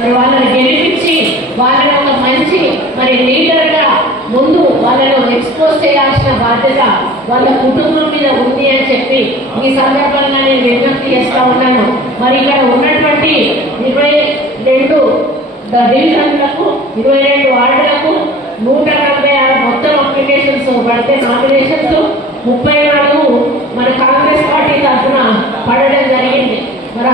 మరి వాళ్ళని గెలిపించి వాళ్ళని ఒక మంచి మరి లీడర్గా ముందు వాళ్ళను ఎక్స్పోజ్ చేయాల్సిన బాధ్యత వాళ్ళ కుటుంబం మీద ఉంది అని చెప్పి ఈ సందర్భంగా నేను విజ్ఞప్తి చేస్తా ఉన్నాను. మరి ఇక్కడ ఉన్నటువంటి 22 డివిజన్లకు 22 వార్డులకు 146 మొత్తం అప్లికేషన్స్ పడితే నామినేషన్స్ 34 మన కాంగ్రెస్ పార్టీ తరఫున పడడం జరిగింది. మరి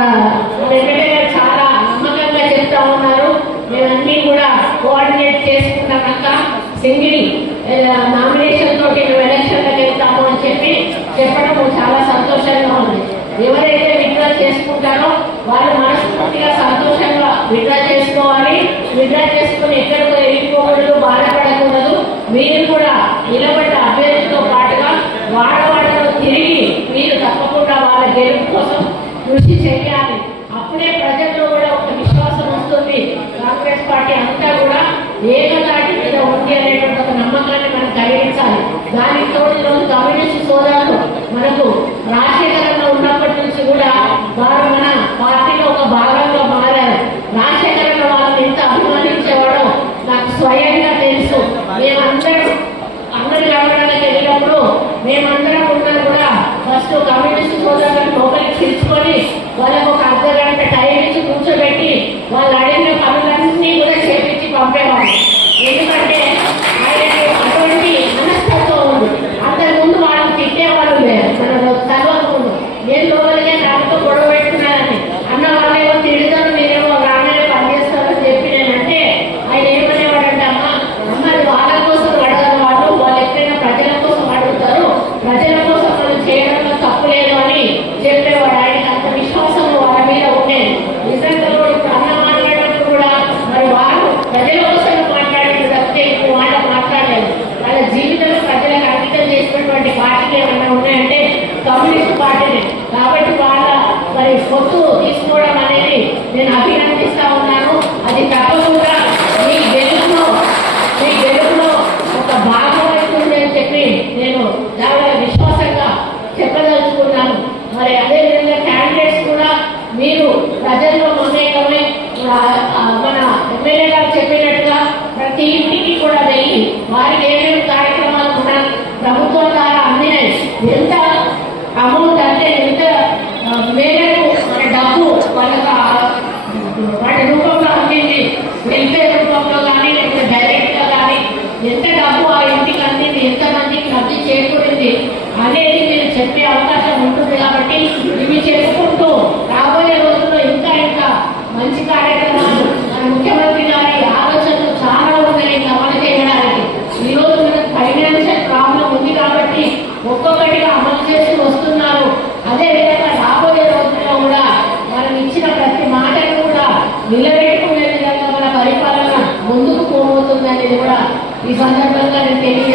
ఎమ్మెల్యే గారు చాలా నమ్మకంగా చెప్తా ఉన్నారు, మేమన్నీ కూడా కోఆర్డినేట్ చేసుకున్నాక సింగిల్ నామినేషన్ తోటి మేము ఎలక్షన్లకు వెళ్తాము అని చెప్పడం చాలా సంతోషంగా ఉంది. ఎవరైతే విత్డ్రా చేసుకుంటారో వాళ్ళు మనస్ఫూర్తిగా సంతోషంగా విత్డ్రా చేసుకోవాలి. విత్డ్రా చేసుకుని ఎక్కడికో వెళ్ళిపోకూడదు, బాధపడకూడదు. మీరు కూడా నిలబడ్డ అభ్యర్థితో పాటుగా వాడవాడలో తిరిగి మీరు తప్పకుండా వాళ్ళ గెలుపు కోసం కృషి చేయాలి. అప్పుడే ప్రజల్లో కూడా ఒక విశ్వాసం వస్తుంది, కాంగ్రెస్ పార్టీ అంతా కూడా ఏకదాటి మీద ఉంది అనేటువంటి ఒక నమ్మకాన్ని మనం కలిగించాలి. దానికి తోడు ఈరోజు కమ్యూనిస్ట్ సోదరులు మనకు రాజశేఖరంలో ఉన్నప్పటి నుంచి కూడా వారు మన పార్టీలో ఒక భాగంగా మారారు. రాజశేఖరంలో వాళ్ళని ఎంత అభిమానించేవాడో నాకు స్వయంగా తెలుసు. అందరి రావడానికి వెళ్ళినప్పుడు మేమందరం ఉన్నా కూడా ఫస్ట్ కమ్యూనిస్ట్ సోదరులను లోపలికి పిలుచుకొని వాళ్ళకు ఒక అర్ధగంట టైం ఇచ్చి కూర్చోబెట్టి వాళ్ళు అడిగిన పనులన్నీ కూడా చేపించి పంపేవాళ్ళు. ఎందుకంటే ఆయనకి అటువంటి మనస్తత్వం ఉంది. అంతకుముందు వాళ్ళని తిట్టేవాళ్ళు లేదు. మన చదవకుండా నేను లోపలికే నాతో గొడవ పెట్టుకున్నానని అన్న వాళ్ళేమో తిడతారు, మీరేమో రాగానే పనిచేస్తారని చెప్పి నేనంటే ఆయన ఏమనేవాడంటే అమ్మది వాళ్ళ కోసం అడగని వాళ్ళు ఎప్పుడైనా ప్రజల కోసం అడుగుతారు, ప్రజల కోసం మనం చేయడంలో తప్పు లేదు అని చెప్పేవాడు. ఆయనకి అంత విశ్వాసం వాళ్ళ మీద ఉండేది. నిజంగా ఇప్పుడు అన్న మాట్లాడినప్పుడు కూడా మరి వారు ప్రజల కోసం మాట్లాడేది తప్పితే ఎక్కువ మాట మాట్లాడలేదు. వాళ్ళ జీవితంలో ప్రజలకు అంకితం చేసినటువంటి పార్టీలు ఏమన్నా ఉన్నాయంటే కమ్యూనిస్ట్ పార్టీని. కాబట్టి వాళ్ళ మరి పొత్తు తీసుకోవడం అనేది నేను అభినందిస్తా ఉన్నాను. అది తప్పకుండా మీ గెలుపులో ఒక భాగం అవుతుంది అని చెప్పి నేను చాలా విశ్వాసంగా చెప్పదలుచుకున్నాను. మరి అదేవిధంగా క్యాండిడేట్స్ కూడా మీరు ప్రజల్లో మమేకమై మన ఎమ్మెల్యే గారు చెప్పినట్టుగా ప్రతి ఇంటికి కూడా వెళ్ళి వారికి ఏమేమి కార్యక్రమాలు కూడా ప్రభుత్వం ద్వారా అందినాయి, ఎంత అమౌంట్ అంటే ఎంత మేరకు మన డబ్బు వాళ్ళకి వాటి రూపంలో అందింది, వెల్ఫేర్ రూపంలో కానీ లేకపోతే డైరెక్ట్గా కానీ ఎంత డబ్బు ఆ ఇంటికి అందింది, ఎంతమందికి లబ్ధి చేకూరింది అనేది మీరు చెప్పే అవకాశం ఉంటుంది. కాబట్టి ఇవి చెప్పుకుంటూ రాబోయే రోజుల్లో ఇంకా మంచి కార్యక్రమాలు మన ముఖ్యమంత్రి గారి ఆలోచనలు చాలా ఉన్నాయి అమలు చేయడానికి. ఈరోజు మనకు ఫైనాన్షియల్ ప్రాబ్లం ఉంది కాబట్టి ఒక్కొక్కటిగా అమలు చేసి వస్తున్నారు. అదేవిధంగా రాబోయే రోజుల్లో కూడా మనం ఇచ్చిన ప్రతి మాటను కూడా నిలబెట్టుకునే విధంగా మన పరిపాలన ముందుకు పోబోతుంది అనేది కూడా ఈ సందర్భంగా నేను తెలియజేస్తాను.